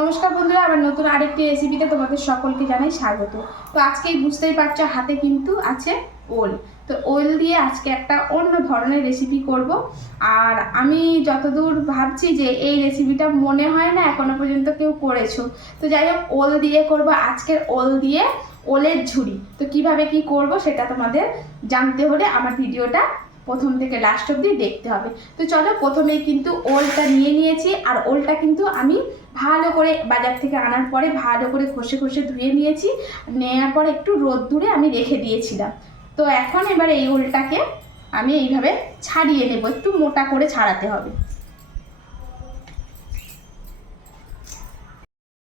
নমস্কার বন্ধুরা, আবার নতুন আরেকটি রেসিপিতে তোমাদের সকলকে জানাই স্বাগত। তো আজকেই বুঝতেই পারছো হাতে কিন্তু আছে ওল। তো ওল দিয়ে আজকে একটা অন্য ধরনের রেসিপি করব। আর আমি যতদূর ভাবছি যে এই রেসিপিটা মনে হয় না এখনো পর্যন্ত কেউ করেছো। তো যাই হোক, ওল দিয়ে করব আজকের ওল দিয়ে ওলের ঝুড়ি। তো কিভাবে কি করব সেটা তোমাদের জানতে হলে আমার ভিডিওটা প্রথম থেকে লাস্ট অবধি দেখতে হবে। তো চলো, প্রথমেই কিন্তু ওলটা নিয়ে নিয়েছি। আর ওলটা কিন্তু আমি ভালো করে বাজার থেকে আনার পরে ভালো করে ঘষে ঘষে ধুয়ে নিয়েছি। নেওয়ার পর একটু রোদ্দুরে আমি রেখে দিয়েছিলাম। তো এখন এবার এই ওলটাকে আমি এইভাবে ছাড়িয়ে নেব, একটু মোটা করে ছাড়াতে হবে।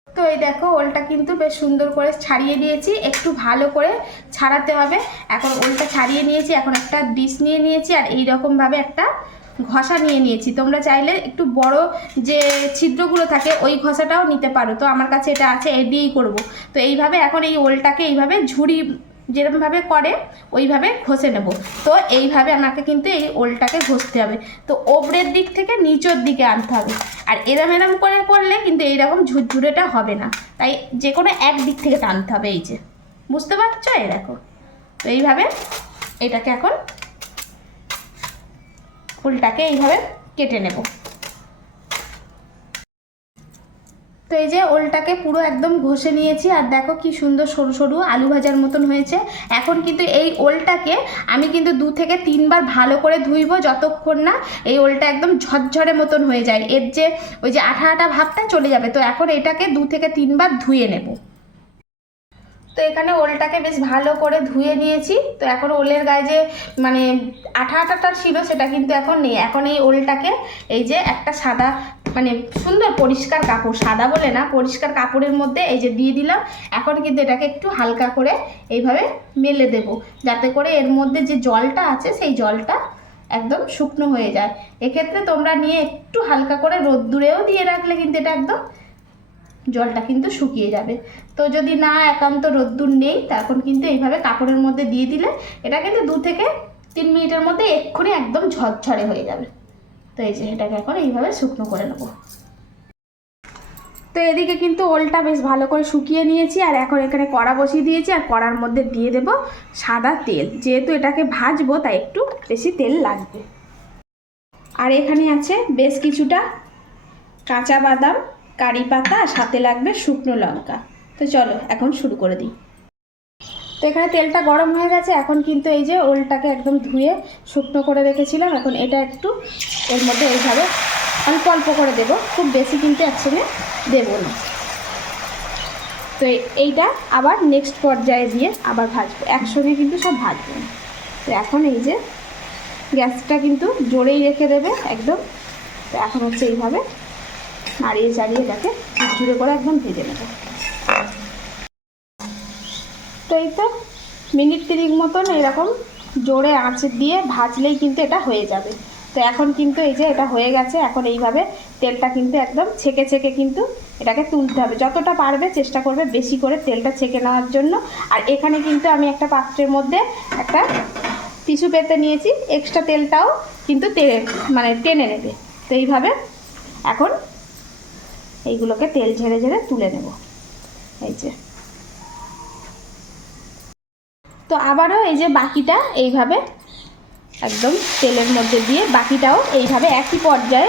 তো এই দেখো, ওলটা কিন্তু বেশ সুন্দর করে ছাড়িয়ে নিয়েছি, একটু ভালো করে ছাড়াতে হবে। এখন ওলটা ছাড়িয়ে নিয়েছি, এখন একটা ডিশ নিয়ে নিয়েছি আর এই রকমভাবে একটা ঘষা নিয়ে নিয়েছি। তোমরা চাইলে একটু বড় যে ছিদ্রগুলো থাকে ওই ঘষাটাও নিতে পারো, তো আমার কাছে এটা আছে, এ দিয়েই করবো। তো এইভাবে এখন এই ওলটাকে এইভাবে ঝুড়ি যেরকমভাবে করে ওইভাবে ঘষে নেব। তো এইভাবে আমাকে কিন্তু এই ওলটাকে ঘষতে হবে। তো ওপরের দিক থেকে নিচের দিকে আনতে হবে। আর এরম এরম করে করলে কিন্তু এইরকম ঝুরঝুরেটা হবে না, তাই যে কোনো এক দিক থেকে টানতে হবে। এই যে বুঝতে পারছো, এই দেখো। তো এইভাবে এটাকে এখন ফুলটাকে এইভাবে কেটে নেব। তো এই যে ওলটাকে পুরো একদম ঘষে নিয়েছি, আর দেখো কি সুন্দর সরু সরু আলু ভাজার মতন হয়েছে। এখন কিন্তু এই ওলটাকে আমি কিন্তু 2 থেকে 3 বার ভালো করে ধুইব, যতক্ষণ না এই ওলটা একদম ঝরঝরে মতন হয়ে যায়, এর যে ওই যে আঠা আঠা ভাবটা চলে যাবে। তো এখন এটাকে 2 থেকে 3 বার ধুয়ে নেব। তো এখানে ওলটাকে বেশ ভালো করে ধুয়ে নিয়েছি। তো এখন ওলের গায়ে যে মানে আঠা আঠাটা ছিল সেটা কিন্তু এখন নেই। এখন এই ওলটাকে এই যে একটা সাদা মানে সুন্দর পরিষ্কার কাপড়, সাদা বলে না, পরিষ্কার কাপড়ের মধ্যে এই যে দিয়ে দিলাম। এখন কিন্তু এটাকে একটু হালকা করে এইভাবে মেলে দেব, যাতে করে এর মধ্যে যে জলটা আছে সেই জলটা একদম শুকনো হয়ে যায়। এক্ষেত্রে তোমরা নিয়ে একটু হালকা করে রোদ্দুরেও দিয়ে রাখলে কিন্তু এটা একদম জলটা কিন্তু শুকিয়ে যাবে। তো যদি না একান্ত রোদ্দুর নেই, তখন কিন্তু এইভাবে কাপড়ের মধ্যে দিয়ে দিলে এটা কিন্তু 2 থেকে 3 মিনিটের মধ্যে এক্ষুনি একদম ঝরঝরে হয়ে যাবে। তো এই যে এটাকে এখন এইভাবে শুকনো করে নেব। তো এদিকে কিন্তু ওলটা বেশ ভালো করে শুকিয়ে নিয়েছি, আর এখন এখানে কড়া বসিয়ে দিয়েছি, আর কড়ার মধ্যে দিয়ে দেব সাদা তেল। যেহেতু এটাকে ভাজবো তাই একটু বেশি তেল লাগবে। আর এখানে আছে বেশ কিছুটা কাঁচা বাদাম, কারি পাতা, আর সাথে লাগবে শুকনো লঙ্কা। তো চলো এখন শুরু করে দিই। তো এখানে তেলটা গরম হয়ে গেছে। এখন কিন্তু এই যে ওলটাকে একদম ধুয়ে শুকনো করে রেখেছিলাম, এখন এটা একটু এর মধ্যে এইভাবে অল্প অল্প করে দেবো, খুব বেশি কিন্তু একসঙ্গে দেবো না। তো এইটা আবার নেক্সট পর্যায়ে দিয়ে আবার ভাজবো, একসঙ্গে কিন্তু সব ভাজবো না। তো এখন এই যে গ্যাসটা কিন্তু জোরেই রেখে দেবে একদম। তো এখন হচ্ছে এইভাবে নাড়িয়ে চাড়িয়ে এটাকে ঝুড়ে করে একদম ভেজে নেব। তো এই তো মিনিট 30 মতন এরকম জোরে আঁচ দিয়ে ভাজলেই কিন্তু এটা হয়ে যাবে। তো এখন কিন্তু এই যে এটা হয়ে গেছে। এখন এইভাবে তেলটা কিন্তু একদম ছেঁকে ছেঁকে কিন্তু এটাকে তুলতে হবে, যতটা পারবে চেষ্টা করবে বেশি করে তেলটা ছেঁকে নেওয়ার জন্য। আর এখানে কিন্তু আমি একটা পাত্রের মধ্যে একটা টিস্যু পেতে নিয়েছি, এক্সট্রা তেলটাও কিন্তু মানে টেনে নেবে। তো এইভাবে এখন এইগুলোকে তেল ঝেড়ে ঝেড়ে তুলে নেব। এই যে তো আবারও এই যে বাকিটা এইভাবে একদম তেলের মধ্যে দিয়ে বাকিটাও এইভাবে একই পর্যায়ে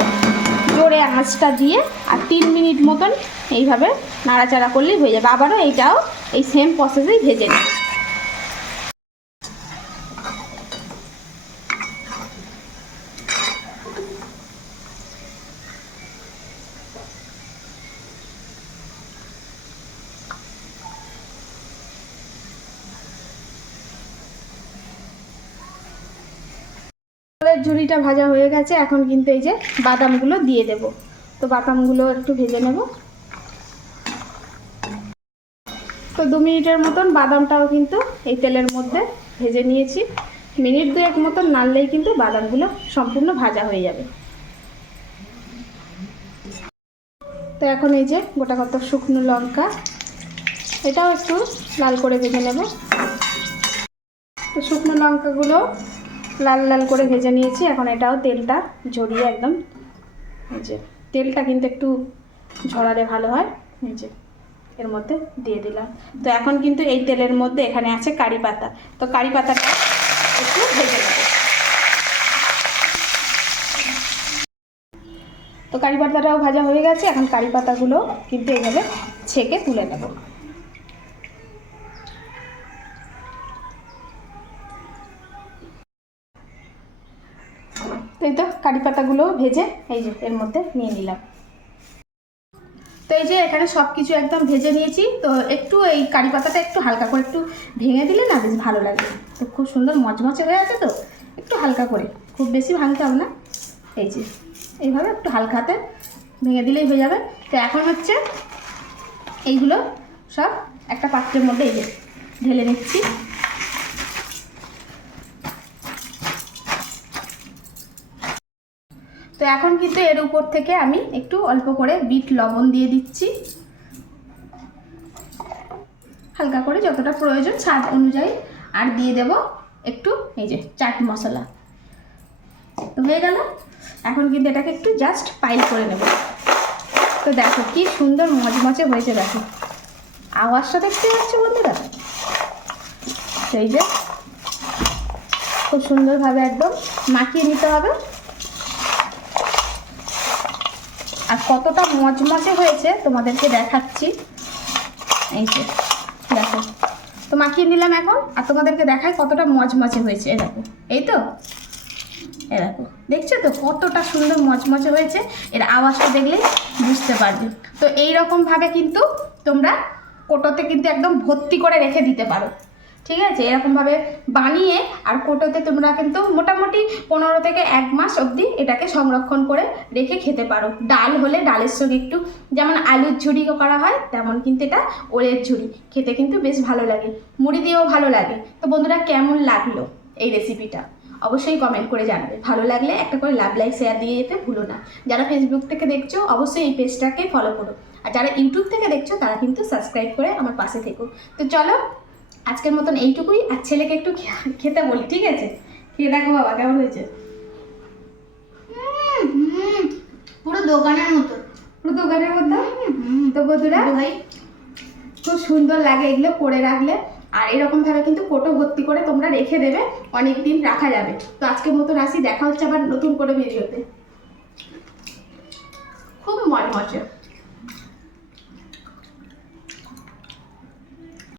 জোরে আঁচটা দিয়ে আর 3 মিনিট মতন এইভাবে নাড়াচাড়া করলেই হয়ে যাবে। আবারও এইটাও এই সেম প্রসেসেই ভেজে নেব। ঝুড়িটা ভাজা হয়ে গেছে। এখন কিন্তু এই যে বাদামগুলো দিয়ে দেব। তো বাদামগুলো একটু ভেজে নেব। তো 2 মিনিটের মতন বাদামটাও কিন্তু এই তেলের মধ্যে ভেজে নিয়েছি। মিনিট 2 মতন নাড়লেই কিন্তু বাদামগুলো সম্পূর্ণ ভাজা হয়ে যাবে। তো এখন এই যে গোটা কত শুকনো লঙ্কা, এটাও একটু লাল করে ভেজে নেব। তো শুকনো লঙ্কাগুলো লাল লাল করে ভেজে নিয়েছি। এখন এটাও তেলটা ঝরিয়ে একদম, এই যে তেলটা কিন্তু একটু ঝরালে ভালো হয়। এই যে এর মধ্যে দিয়ে দিলাম। তো এখন কিন্তু এই তেলের মধ্যে এখানে আছে কারি পাতা, তো কারি পাতাটা একটু ভেজে নেব। তো কারি পাতাটাও ভাজা হয়ে গেছে, এখন কারি পাতাগুলো কিন্তু এইভাবে ছেঁকে তুলে নেব। তো এই তো কারি পাতাগুলো ভেজে এই যে এর মধ্যে নিয়ে নিলাম। তো এই যে এখানে সব কিছু একদম ভেজে নিয়েছি। তো একটু এই কারি পাতাটা একটু হালকা করে একটু ভেঙে দিলে না বেশ ভালো লাগবে। তো খুব সুন্দর মচমচে হয়ে আছে, তো একটু হালকা করে, খুব বেশি ভাঙতে হবে না। এই যে এইভাবে একটু হালকা হাতে ভেঙে দিলেই হয়ে যাবে। তো এখন হচ্ছে এইগুলো সব একটা পাত্রের মধ্যে এই যে ঢেলে নিচ্ছি। তো এখন কিন্তু এর উপর থেকে আমি একটু অল্প করে বিট লবণ দিয়ে দিচ্ছি, হালকা করে যতটা প্রয়োজন স্বাদ অনুযায়ী। আর দিয়ে দেব একটু এই যে চাট মশলা। তো হয়ে গেল। এখন কিন্তু এটাকে একটু জাস্ট পাইল করে নেব। তো দেখো কি সুন্দর মচমচে হয়েছে, দেখো আওয়াজটা দেখতে পাচ্ছ বন্ধুরা। সেই যে খুব সুন্দরভাবে একদম মাখিয়ে নিতে হবে। আর কতটা মচমচে হয়েছে তোমাদেরকে দেখাচ্ছি। এই যে দেখো, তো মাখিয়ে নিলাম এখন, আর তোমাদেরকে দেখাই কতটা মচমচে হয়েছে। এই দেখো, এই তো এই দেখো, দেখছো তো কতটা সুন্দর মচমচে হয়েছে। এর আওয়াজটা দেখলেই বুঝতে পারবে। তো এই রকমভাবে কিন্তু তোমরা কোটোতে কিন্তু একদম ভর্তি করে রেখে দিতে পারো, ঠিক আছে। এরকমভাবে বানিয়ে আর কোটোতে তোমরা কিন্তু মোটামুটি 15 থেকে 1 মাস অবধি এটাকে সংরক্ষণ করে রেখে খেতে পারো। ডাল হলে ডালের সঙ্গে একটু, যেমন আলুর ঝুড়ি করা হয় তেমন কিন্তু এটা ওলের ঝুড়ি, খেতে কিন্তু বেশ ভালো লাগে, মুড়ি দিয়েও ভালো লাগে। তো বন্ধুরা কেমন লাগলো এই রেসিপিটা অবশ্যই কমেন্ট করে জানাবে। ভালো লাগলে একটা করে লাভ, লাইক, শেয়ার দিয়ে যেতে ভুলো না। যারা ফেসবুক থেকে দেখছো অবশ্যই এই পেজটাকে ফলো করো, আর যারা ইউটিউব থেকে দেখছো তারা কিন্তু সাবস্ক্রাইব করে আমার পাশে থেকো। তো চলো আজকের মতন এইটুকুই। আর ছেলেকে একটু খেতে বলি, ঠিক আছে? খেয়ে দেখো বাবা কেমন হয়েছে। পুরো দোকানের মতো, পুরো দোকানের মতো। তো বন্ধুরা ভাই খুব সুন্দর লাগে এগুলো করে রাখলে। আর এরকমভাবে কিন্তু কোটো ভর্তি করে তোমরা রেখে দেবে, অনেক দিন রাখা যাবে। তো আজকের মতন আসি, দেখা হচ্ছে আবার নতুন করে ভিডিওতে। খুব মজা।